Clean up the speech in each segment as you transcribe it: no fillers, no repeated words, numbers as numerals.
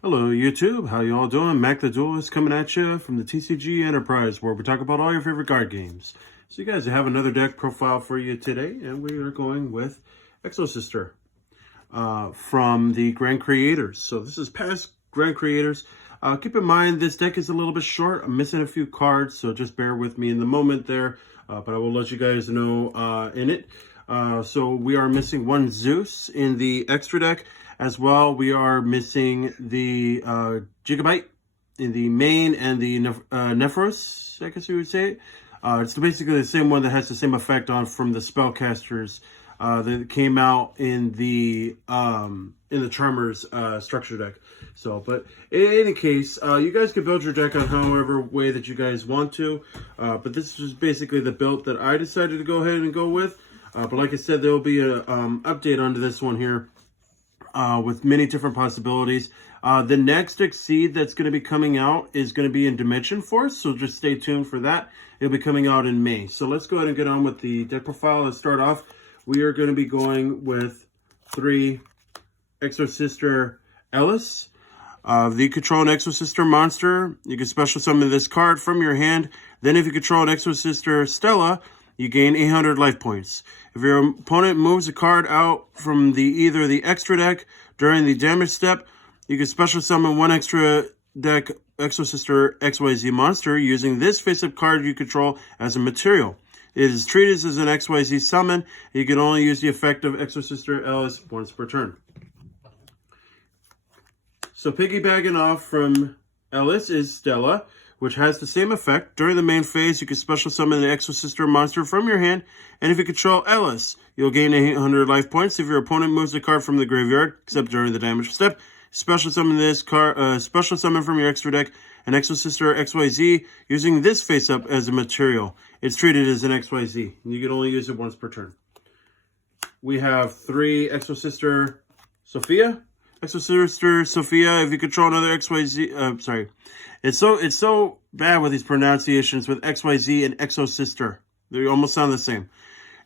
Hello YouTube, how y'all doing? Mac the Duelist coming at you from the TCG Enterprise, where we talk about all your favorite card games. So you guys have another deck profile for you today, and we are going with Exosister from the Grand Creators. So this is past Grand Creators. Keep in mind this deck is a little bit short. I'm missing a few cards, so just bear with me in the moment there, but I will let you guys know in it. So we are missing one Zeus in the extra deck. As well, we are missing the Gigabyte in the main and the Nephros, I guess you would say. It's basically the same one that has the same effect on from the Spellcasters that came out in the Charmers structure deck. So, but in any case, you guys can build your deck on however way that you guys want to. But this is basically the build that I decided to go ahead and go with. But like I said, there will be an update onto this one here. With many different possibilities. The next Exceed that's going to be coming out is going to be in Dimension Force, so just stay tuned for that. It'll be coming out in May. So let's go ahead and get on with the deck profile. Let's start off. We are going to be going with 3 Exosister Ellis. The control an Exosister monster, you can special summon this card from your hand. Then if you control an Exosister Stella, you gain 800 life points. If your opponent moves a card out from either the extra deck during the damage step, you can special summon one extra deck Exosister XYZ monster using this face-up card you control as a material. It is treated as an XYZ summon. You can only use the effect of Exosister Ellis once per turn. So piggybacking off from Ellis is Stella, which has the same effect. During the main phase, you can special summon the Exosister monster from your hand, and if you control Ellis, you'll gain 800 life points. If your opponent moves a card from the graveyard, except during the damage step, special summon this card, special summon from your extra deck, an Exosister XYZ, using this face-up as a material. It's treated as an XYZ, and you can only use it once per turn. We have 3 Exosister Sophia. Exosister Sophia, if you control another XYZ, It's so bad with these pronunciations with XYZ and Exosister. They almost sound the same.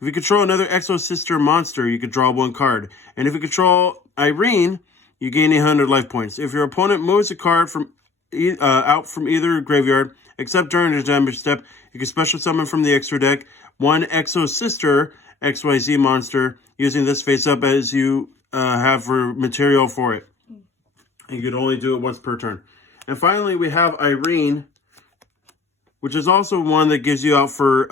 If you control another Exosister monster, you could draw 1 card. And if you control Irene, you gain 800 life points. If your opponent moves a card from out from either graveyard, except during the damage step, you can special summon from the extra deck 1 Exosister XYZ monster using this face-up as you have for material for it. And you can only do it once per turn. And finally, we have Irene, which is also one that gives you out for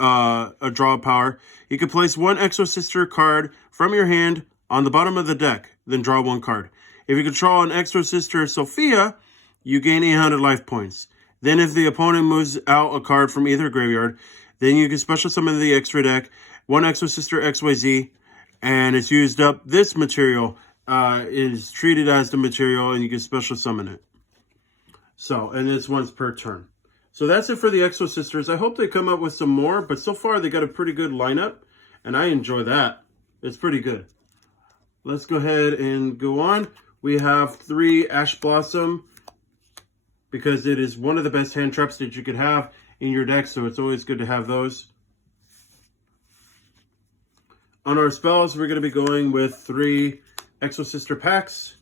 a draw power. You can place 1 Exosister card from your hand on the bottom of the deck, then draw 1 card. If you control an Exosister Sophia, you gain 800 life points. Then if the opponent moves out a card from either graveyard, then you can special summon the extra deck, 1 Exosister XYZ, and it's used up. This material is treated as the material, and you can special summon it. So, and it's once per turn. So that's it for the Exosisters. I hope they come up with some more, but so far they got a pretty good lineup, and I enjoy that. It's pretty good. Let's go ahead and go on. We have 3 Ash Blossom, because it is one of the best hand traps that you could have in your deck, so it's always good to have those. On our spells, we're going to be going with 3 Exosister packs.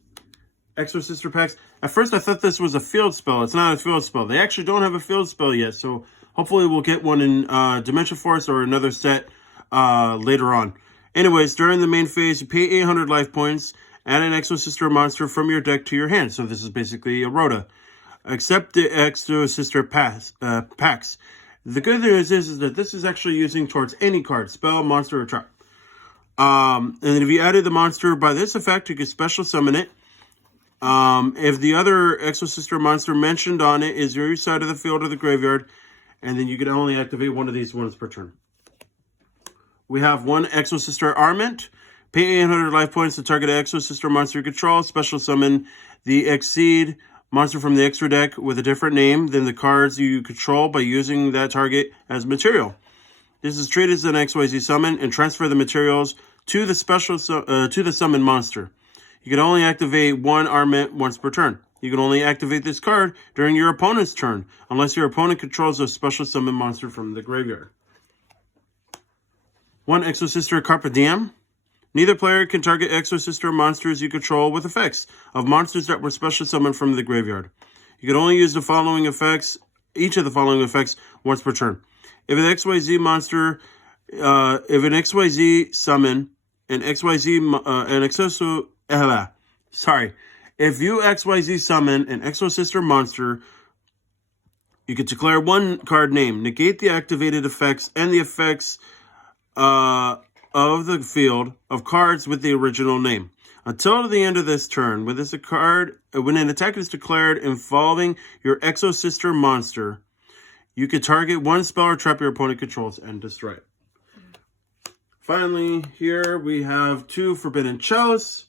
Exosister packs. At first, I thought this was a field spell. It's not a field spell. They actually don't have a field spell yet, so hopefully we'll get one in Dimension Force or another set later on. Anyways, during the main phase, you pay 800 life points, add an Exosister monster from your deck to your hand. So this is basically a Rhoda. Accept the Exosister packs. The good news is that this is actually using towards any card, spell, monster, or trap. And then if you added the monster by this effect, you can special summon it. If the other Exosister monster mentioned on it is your side of the field or the graveyard, and then you can only activate one of these ones per turn. We have 1 Exosister Armament. Pay 800 life points to target an Exosister monster you control. Special summon the Exceed monster from the extra deck with a different name than the cards you control by using that target as material. This is treated as an XYZ summon and transfer the materials to the summon monster. You can only activate 1 Armament once per turn. You can only activate this card during your opponent's turn, unless your opponent controls a special summon monster from the graveyard. 1 Exosister Carpe Diem. Neither player can target Exosister monsters you control with effects of monsters that were special summoned from the graveyard. You can only use the following effects, each of the following effects, once per turn. If an XYZ monster, if an XYZ summon an XYZ, an Exoso, if you XYZ summon an Exosister monster, you can declare one card name, negate the activated effects and the effects of the field of cards with the original name. Until the end of this turn, when an attack is declared involving your Exosister monster, you can target one spell or trap your opponent controls and destroy it. Finally, here we have 2 Forbidden Chalice,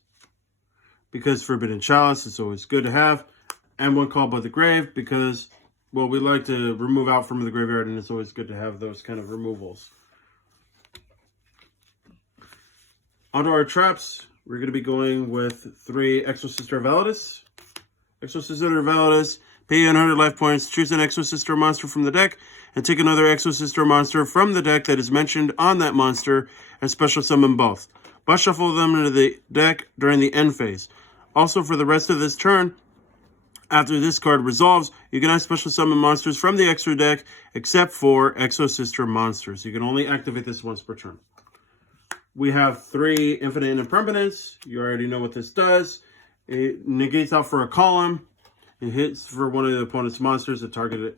because Forbidden Chalice is always good to have, and 1 Called by the Grave, because, well, we like to remove out from the graveyard, and it's always good to have those kind of removals. Onto our traps, we're going to be going with 3 Exosister Validus. Exosister Validus, pay 100 life points, choose an Exosister monster from the deck, and take another Exosister monster from the deck that is mentioned on that monster, and special summon both. But shuffle them into the deck during the end phase. Also, for the rest of this turn, after this card resolves, you cannot special summon monsters from the extra deck, except for Exosister monsters. You can only activate this once per turn. We have 3 Infinite Impermanence. You already know what this does. It negates out for a column. It hits for one of the opponent's monsters that target it.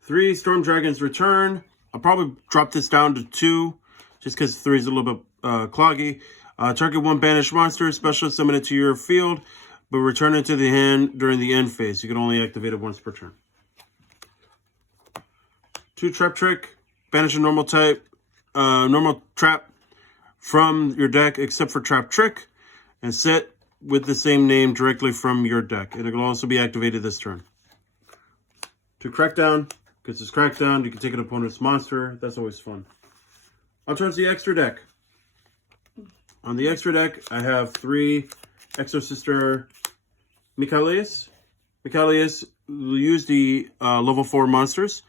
3 Storm Dragons Return. I'll probably drop this down to 2, just because 3 is a little bit cloggy. Target 1 banished monster, special summon it to your field, but return it to the hand during the end phase. You can only activate it once per turn. 2 Trap Trick. Banish a normal type, normal trap from your deck, except for Trap Trick, and set with the same name directly from your deck. And it will also be activated this turn. 2 Crackdown. Because it's Crackdown, you can take an opponent's monster. That's always fun. On towards the extra deck. On the extra deck, I have 3 Exosister Michaelius. Michaelius will use the level 4 monsters.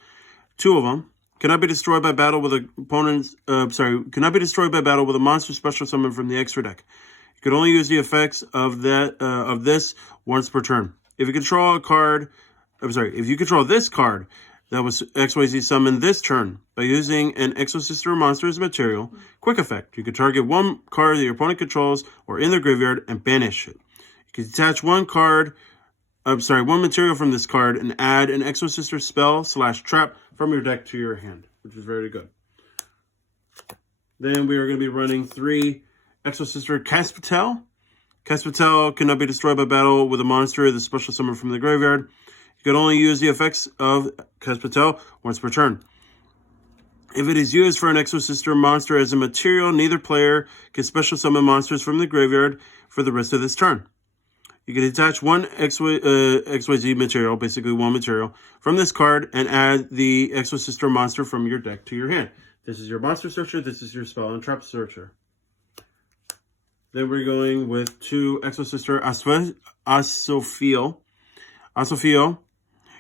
2 of them. Cannot be destroyed by battle with opponents. Cannot be destroyed by battle with a monster special summon from the extra deck. You can only use the effects of this once per turn. If you control a card, if you control this card that was XYZ summoned this turn by using an Exosister monster as material, quick effect. You can target 1 card that your opponent controls or in their graveyard and banish it. You can detach 1 material from this card and add an Exosister spell/trap from your deck to your hand, which is very good. Then we are going to be running 3 Exosister Caspatel. Caspatel cannot be destroyed by battle with a monster that's special summoned from the graveyard. You can only use the effects of Caspatel once per turn. If it is used for an Exosister monster as a material, neither player can special summon monsters from the graveyard for the rest of this turn. You can attach 1 XYZ material, basically 1 material, from this card and add the Exosister monster from your deck to your hand. This is your monster searcher, this is your spell and trap searcher. Then we're going with 2 Exosister Asophiel. Asophiel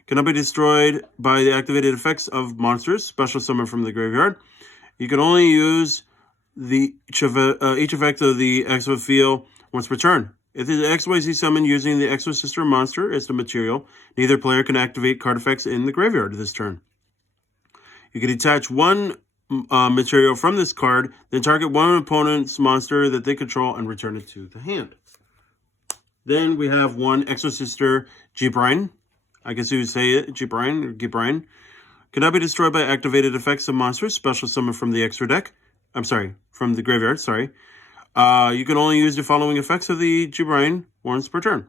cannot be destroyed by the activated effects of monsters, special summon from the graveyard. You can only use each effect of the Exophiel once per turn. If the XYZ summon using the Exosister monster as the material, neither player can activate card effects in the graveyard this turn. You can detach 1 material from this card, then target 1 opponent's monster that they control and return it to the hand. Then we have 1 Exosister Gibran. I guess you would say it, Gibran or Gibran. Cannot be destroyed by activated effects of monsters, special summon from the extra deck. From the graveyard, you can only use the following effects of the Gibran once per turn.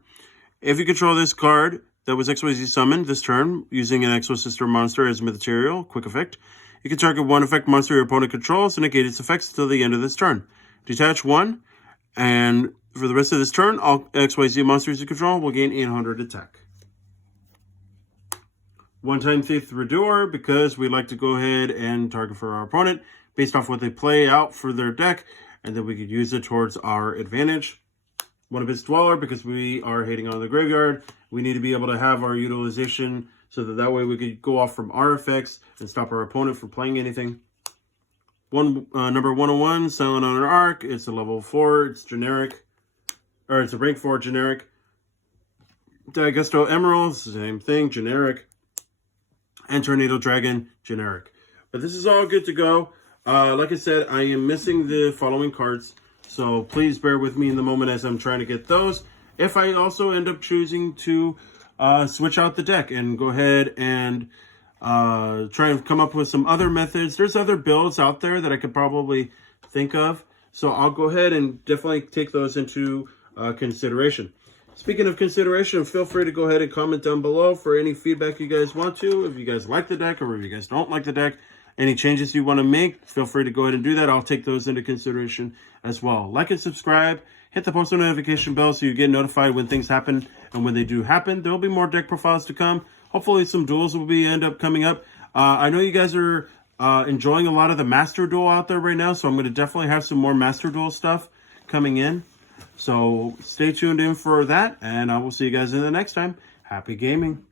If you control this card that was XYZ summoned this turn using an Exosister monster as material, quick effect, you can target 1 effect monster your opponent controls and negate its effects until the end of this turn. Detach 1, and for the rest of this turn, all XYZ monsters you control will gain 800 attack. 1-time Thief Redoer, because we like to go ahead and target for our opponent based off what they play out for their deck, and then we could use it towards our advantage. 1 Abyss Dweller, because we are hating on the graveyard. We need to be able to have our utilization so that way we could go off from our effects and stop our opponent from playing anything. Number 101, Silent on an Arc. It's a level 4. It's generic. Or it's a rank 4 generic. Daigusto Emerald, same thing, generic. And Tornado Dragon, generic. But this is all good to go. Like I said, I am missing the following cards. So please bear with me in the moment as I'm trying to get those. If I also end up choosing to switch out the deck and go ahead and try and come up with some other methods. There's other builds out there that I could probably think of. So I'll go ahead and definitely take those into consideration. Speaking of consideration, feel free to go ahead and comment down below for any feedback you guys want to. If you guys like the deck or if you guys don't like the deck, any changes you want to make, feel free to go ahead and do that. I'll take those into consideration as well. Like and subscribe. Hit the post notification bell so you get notified when things happen. And when they do happen, there will be more deck profiles to come. Hopefully some duels will end up coming up. I know you guys are enjoying a lot of the Master Duel out there right now, so I'm going to definitely have some more Master Duel stuff coming in. So stay tuned in for that, and I will see you guys in the next time. Happy gaming.